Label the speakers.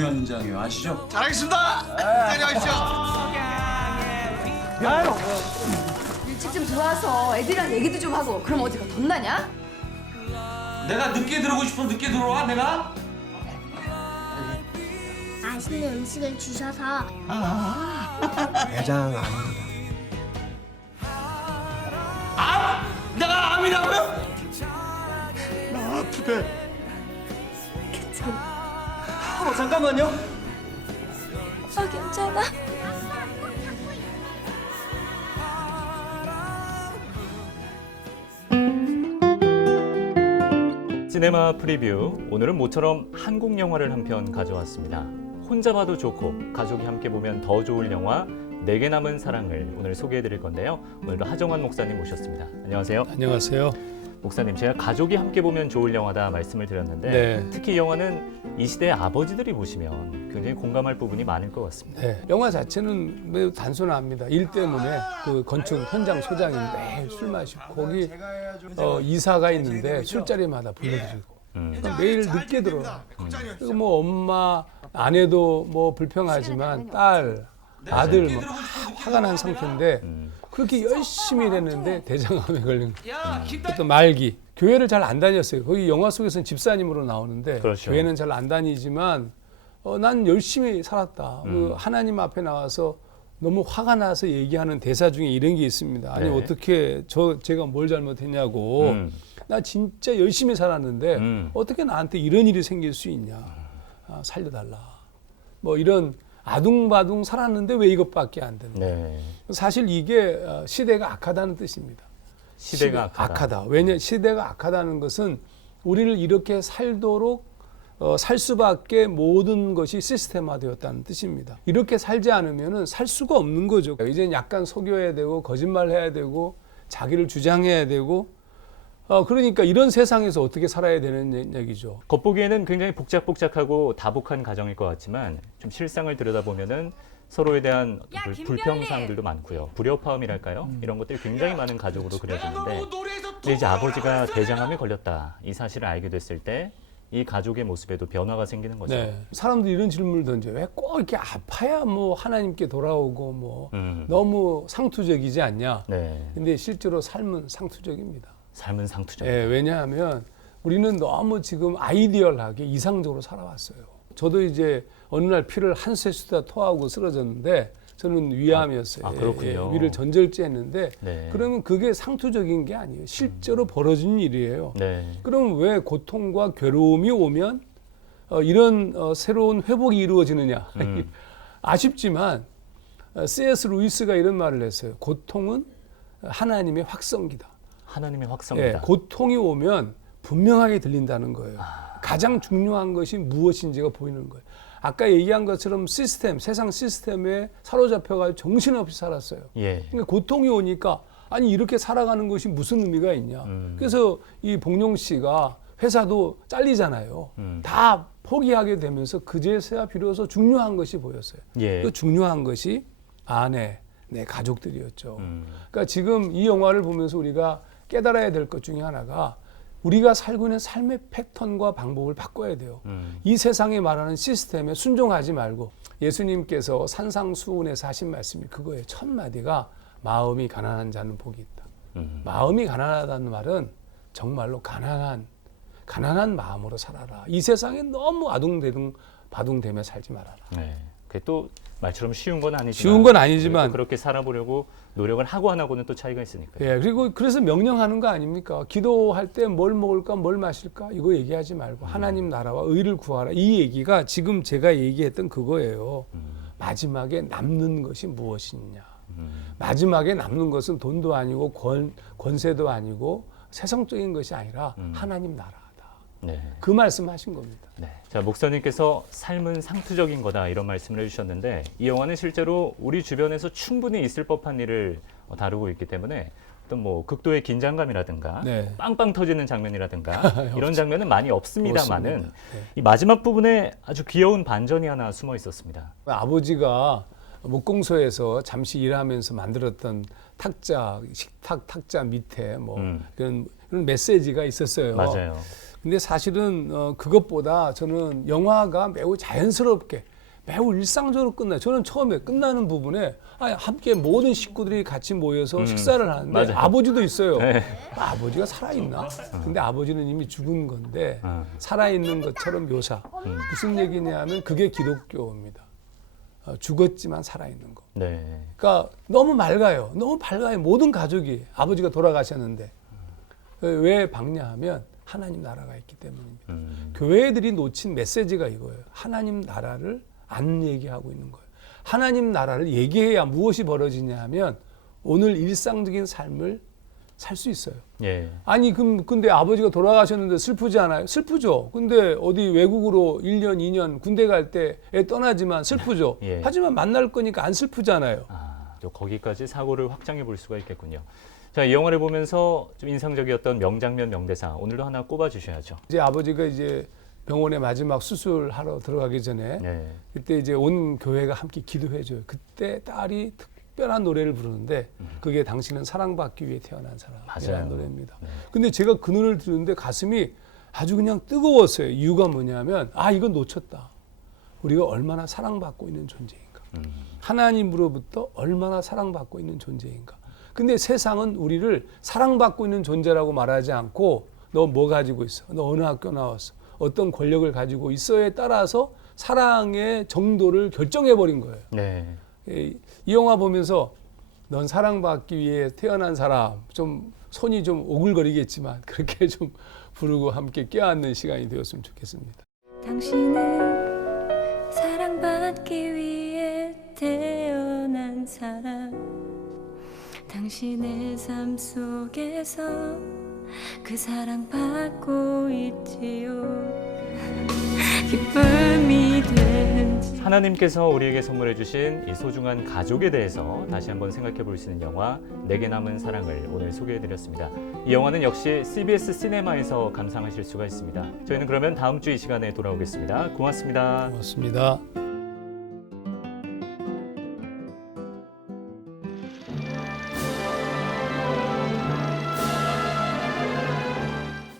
Speaker 1: 공연장이요 아시죠?
Speaker 2: 잘하겠습니다. 다녀오십시오.
Speaker 3: 일찍 좀 들어와서 애들이랑 얘기도 좀 하고 그럼 어디가 덧나냐?
Speaker 1: 내가 늦게 들어오고 싶으면 늦게 들어와 내가?
Speaker 4: 맛있는 음식을 주셔서
Speaker 5: 대장 아닙니다.
Speaker 1: 내가 암이라고요?
Speaker 5: 어, 잠깐만요.
Speaker 4: 어 괜찮아?
Speaker 6: 시네마 프리뷰 오늘은 모처럼 한국 영화를 한 편 가져왔습니다. 혼자 봐도 좋고 가족이 함께 보면 더 좋을 영화 내게 남은 사랑을 오늘 소개해 드릴 건데요. 오늘도 하정환 목사님 모셨습니다. 안녕하세요.
Speaker 7: 안녕하세요.
Speaker 6: 목사님, 제가 가족이 함께 보면 좋을 영화다 말씀을 드렸는데
Speaker 7: 네.
Speaker 6: 특히 이 영화는 이 시대의 아버지들이 보시면 굉장히 공감할 부분이 많을 것 같습니다.
Speaker 7: 네. 영화 자체는 매우 단순합니다. 일 때문에 그 건축 현장 소장이 매일 술 마시고 거기 어, 이사가 있는데 술자리마다 불러드리고
Speaker 6: 음.
Speaker 7: 매일 늦게 들어와. 그리고 뭐 엄마 아내도 뭐 불평하지만 딸 아들 뭐 화가 난 상태인데
Speaker 6: 음.
Speaker 7: 그렇게 열심히 됐는데 대장암에 걸린 또 말기 교회를 잘 안 다녔어요. 거기 영화 속에서는 집사님으로 나오는데
Speaker 6: 그렇죠.
Speaker 7: 교회는 잘 안 다니지만 어, 난 열심히 살았다.
Speaker 6: 음.
Speaker 7: 그 하나님 앞에 나와서 너무 화가 나서 얘기하는 대사 중에 이런 게 있습니다. 아니
Speaker 6: 네.
Speaker 7: 어떻게 저 제가 뭘 잘못했냐고.
Speaker 6: 음.
Speaker 7: 나 진짜 열심히 살았는데
Speaker 6: 음.
Speaker 7: 어떻게 나한테 이런 일이 생길 수 있냐. 아, 살려달라. 뭐 이런 아둥바둥 살았는데 왜 이것밖에 안 되나.
Speaker 6: 네.
Speaker 7: 사실 이게 어, 시대가 악하다는 뜻입니다.
Speaker 6: 시대가
Speaker 7: 시대-
Speaker 6: 악하다.
Speaker 7: 왜냐 시대가 악하다는 것은 우리를 이렇게 살도록 어, 살 수밖에 모든 것이 시스템화되었다는 뜻입니다. 이렇게 살지 않으면은 살 수가 없는 거죠. 이제는 약간 속여야 되고 거짓말해야 되고 자기를 주장해야 되고 어, 그러니까 이런 세상에서 어떻게 살아야 되는 얘- 얘기죠.
Speaker 6: 겉보기에는 굉장히 복작복작하고 다복한 가정일 것 같지만 좀 실상을 들여다보면은 서로에 대한 불, 불평사항들도 많고요. 불협화음이랄까요?
Speaker 7: 음.
Speaker 6: 이런 것들이 굉장히 많은 가족으로 그려지는데
Speaker 2: 뭐
Speaker 6: 근데 이제 아버지가 대장암에 걸렸다 이 사실을 알게 됐을 때 이 가족의 모습에도 변화가 생기는 거죠.
Speaker 7: 네. 사람들이 이런 질문을 던져요. 왜 꼭 이렇게 아파야 뭐 하나님께 돌아오고 뭐
Speaker 6: 음.
Speaker 7: 너무 상투적이지 않냐.
Speaker 6: 네.
Speaker 7: 근데 실제로 삶은 상투적입니다.
Speaker 6: 삶은 상투적.
Speaker 7: 예, 왜냐하면 우리는 너무 지금 아이디얼하게 이상적으로 살아왔어요. 저도 이제 어느 날 피를 한세 수다 토하고 쓰러졌는데 저는 위암이었어요.
Speaker 6: 아, 그렇군요.
Speaker 7: 예, 위를 전절제했는데
Speaker 6: 네.
Speaker 7: 그러면 그게 상투적인 게 아니에요. 실제로 벌어진 일이에요.
Speaker 6: 네.
Speaker 7: 그럼 왜 고통과 괴로움이 오면 어, 이런 어, 새로운 회복이 이루어지느냐?
Speaker 6: 음.
Speaker 7: 아쉽지만 어, C.S. 루이스가 이런 말을 했어요. 고통은 하나님의 확성기다.
Speaker 6: 하나님의
Speaker 7: 예,
Speaker 6: 확성이다.
Speaker 7: 고통이 오면 분명하게 들린다는 거예요.
Speaker 6: 아.
Speaker 7: 가장 중요한 것이 무엇인지가 보이는 거예요. 아까 얘기한 것처럼 시스템, 세상 시스템에 사로잡혀가지고 정신없이 살았어요.
Speaker 6: 예.
Speaker 7: 그러니까 고통이 오니까 아니 이렇게 살아가는 것이 무슨 의미가 있냐.
Speaker 6: 음.
Speaker 7: 그래서 이 봉용 씨가 회사도 잘리잖아요.
Speaker 6: 음.
Speaker 7: 다 포기하게 되면서 그제서야 비로소 중요한 것이 보였어요.
Speaker 6: 예.
Speaker 7: 그 중요한 것이 아내, 내 가족들이었죠.
Speaker 6: 음.
Speaker 7: 그러니까 지금 이 영화를 보면서 우리가 깨달아야 될 것 중에 하나가 우리가 살고 있는 삶의 패턴과 방법을 바꿔야 돼요.
Speaker 6: 음.
Speaker 7: 이 세상에 말하는 시스템에 순종하지 말고 예수님께서 산상수훈에서 하신 말씀이 그거예요. 첫 마디가 마음이 가난한 자는 복이 있다.
Speaker 6: 음.
Speaker 7: 마음이 가난하다는 말은 정말로 가난한 가난한 마음으로 살아라. 이 세상에 너무 아둥대둥 바둥대며 살지 말아라.
Speaker 6: 네. 그게 또 말처럼 쉬운 건 아니지만
Speaker 7: 쉬운 건 아니지만
Speaker 6: 또 그렇게 살아보려고 노력을 하고 안 하고는 또 차이가 있으니까.
Speaker 7: 예, 그리고 그래서 명령하는 거 아닙니까? 기도할 때 뭘 먹을까, 뭘 마실까? 이거 얘기하지 말고 하나님 나라와 의를 구하라. 이 얘기가 지금 제가 얘기했던 그거예요. 마지막에 남는 것이 무엇이냐?
Speaker 6: 음.
Speaker 7: 마지막에 남는 것은 돈도 아니고 권, 권세도 아니고 세상적인 것이 아니라
Speaker 6: 음.
Speaker 7: 하나님 나라다.
Speaker 6: 네.
Speaker 7: 그 말씀하신 겁니다.
Speaker 6: 네. 자, 목사님께서 삶은 상투적인 거다 이런 말씀을 해주셨는데 이 영화는 실제로 우리 주변에서 충분히 있을 법한 일을 어, 다루고 있기 때문에 어떤 뭐 극도의 긴장감이라든가
Speaker 7: 네.
Speaker 6: 빵빵 터지는 장면이라든가 이런 장면은 많이 없습니다만은
Speaker 7: 없습니다. 네.
Speaker 6: 이 마지막 부분에 아주 귀여운 반전이 하나 숨어 있었습니다.
Speaker 7: 아버지가 목공소에서 잠시 일하면서 만들었던 탁자, 식탁 탁자 밑에 뭐
Speaker 6: 음.
Speaker 7: 그런, 그런 메시지가 있었어요.
Speaker 6: 맞아요.
Speaker 7: 근데 사실은 어, 그것보다 저는 영화가 매우 자연스럽게 매우 일상적으로 끝나요. 저는 처음에 끝나는 부분에 아, 함께 모든 식구들이 같이 모여서 식사를 하는데
Speaker 6: 맞아요.
Speaker 7: 아버지도 있어요.
Speaker 6: 네.
Speaker 7: 아, 아버지가 살아있나? 근데 아버지는 이미 죽은 건데
Speaker 6: 어.
Speaker 7: 살아있는 것처럼 묘사. 무슨 얘기냐면 그게 기독교입니다. 어, 죽었지만 살아있는 거.
Speaker 6: 네.
Speaker 7: 그러니까 너무 맑아요. 너무 밝아요. 모든 가족이 아버지가 돌아가셨는데 왜 밝냐하면 하나님 나라가 있기 때문입니다.
Speaker 6: 음.
Speaker 7: 교회들이 놓친 메시지가 이거예요. 하나님 나라를 안 얘기하고 있는 거예요. 하나님 나라를 얘기해야 무엇이 벌어지냐 하면 오늘 일상적인 삶을 살 수 있어요.
Speaker 6: 예.
Speaker 7: 아니 그럼 근데 아버지가 돌아가셨는데 슬프지 않아요? 슬프죠. 근데 어디 외국으로 1년, 2년 군대 갈때애 떠나지만 슬프죠.
Speaker 6: 예.
Speaker 7: 하지만 만날 거니까 안 슬프잖아요.
Speaker 6: 아, 또 거기까지 사고를 확장해 볼 수가 있겠군요. 자, 이 영화를 보면서 좀 인상적이었던 명장면, 명대사 오늘도 하나 꼽아 주셔야죠.
Speaker 7: 이제 아버지가 이제 병원에 마지막 수술하러 들어가기 전에
Speaker 6: 네.
Speaker 7: 그때 이제 온 교회가 함께 기도해 줘요. 그때 딸이 특별한 노래를 부르는데 그게 당신은 사랑받기 위해 태어난. 사람이라는 노래입니다.
Speaker 6: 네.
Speaker 7: 근데 제가 그 노래를 들었는데 가슴이 아주 그냥 뜨거웠어요. 이유가 뭐냐면 아 이건 놓쳤다. 우리가 얼마나 사랑받고 있는 존재인가.
Speaker 6: 음.
Speaker 7: 하나님으로부터 얼마나 사랑받고 있는 존재인가. 근데 세상은 우리를 사랑받고 있는 존재라고 말하지 않고 너 뭐 가지고 있어? 너 어느 학교 나왔어? 어떤 권력을 가지고 있어에 따라서 사랑의 정도를 결정해 버린 거예요.
Speaker 6: 네.
Speaker 7: 이, 이 영화 보면서 넌 사랑받기 위해 태어난 사람 좀 손이 좀 오글거리겠지만 그렇게 좀 부르고 함께 껴안는 시간이 되었으면 좋겠습니다.
Speaker 4: 당신은 사랑받기 위해 태어난 사람 당신의 삶 속에서 그 사랑 받고 있지요 기쁨이 되는지
Speaker 6: 하나님께서 우리에게 선물해 주신 이 소중한 가족에 대해서 다시 한번 생각해 볼 수 있는 영화 내게 남은 사랑을 오늘 소개해 드렸습니다. 이 영화는 역시 CBS 시네마에서 감상하실 수가 있습니다. 저희는 그러면 다음 주 이 시간에 돌아오겠습니다. 고맙습니다.
Speaker 7: 고맙습니다.